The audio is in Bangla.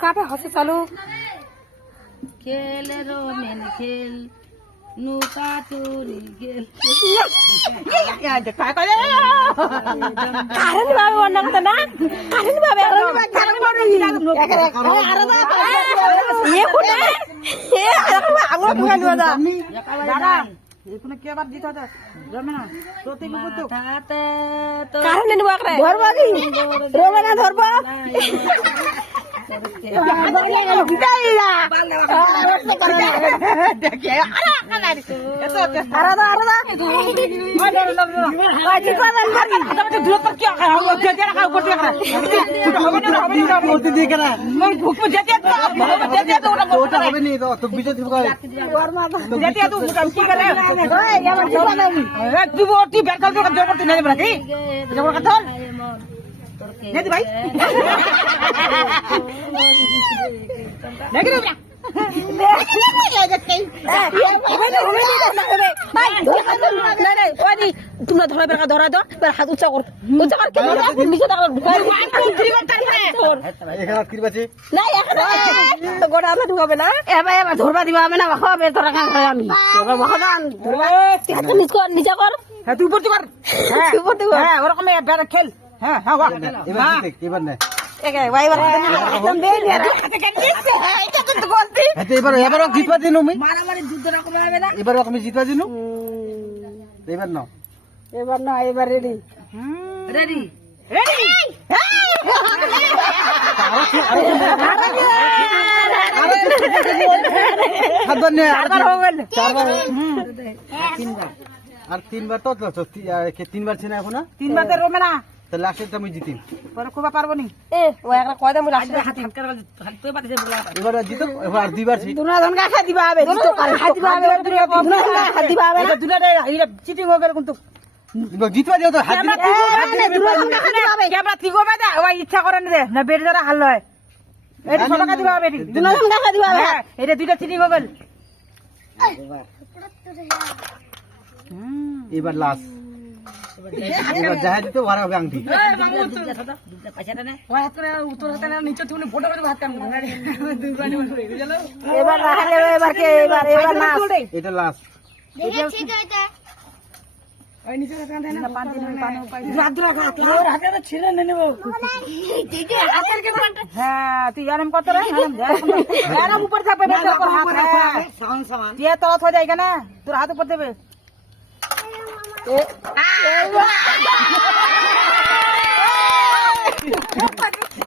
কাপে হসে চালু খেল রমেন খেল নৌকা চুরি খেল কারেন্ট বাবা অন্য কথা না কারেন্ট বাবা আঙুল ঢুকাই দেওয়া যা কারেন্ট নিব ধরবা কি রবে না ধরবা ভাই তোমরা ধরা বেড়া ধরা দাও হাত উচ্চা কর উচ্চা কর নিচে গোটা আমরা ঢুকাবে না এবার ধরবা দিবা হবে না হবে তোরা কান করে আমি নিচে কর হ্যাঁ তুই উপর কর হ্যাঁ ওরকম খেল হ্যাঁ হ্যাঁ এবার জিতবা দিন এবার আমি জিতবা দিন এবার না এবার না এবার রেডি রেডি আর তিনবার তো তিনবার ছিল এখন তিনবার তো রবে না তো লাস্টে তো আমি জিতিম পরে খুব পারবো নি এ ও একটা কয়দা মুই রাখছি এবার জিতো এবার আর দুইবার ছিল দুনা ধন কাখা দিবা হবে জিতো কাল দিবা হবে দুনা ধন কাখা দিবা হবে দুলাটা এটা চিটিং হবে কিন্তু জিতবা দিও তো হাত দিলে দুনা ধন কাখা দিবা হবে ক্যামেরা ঠিক হবে না ওই ইচ্ছা করে না রে না বেড দ্বারা হাল হয় এটা ছোট কাকা দিবা হবে দুনা ধন কাখা দিবা হবে হ্যাঁ এটা দুইটা চিটিং হবে এবার লাস্ট এবার যাহা দিতে ওরা হবে আংটি এবার রাখলে এবার কে এবার এবার না এটা লাস্ট হ্যাঁ তুই আরাম কত রে আরাম উপর থাকবে তলত হয়ে যায় না তোর হাত উপর দেবে এ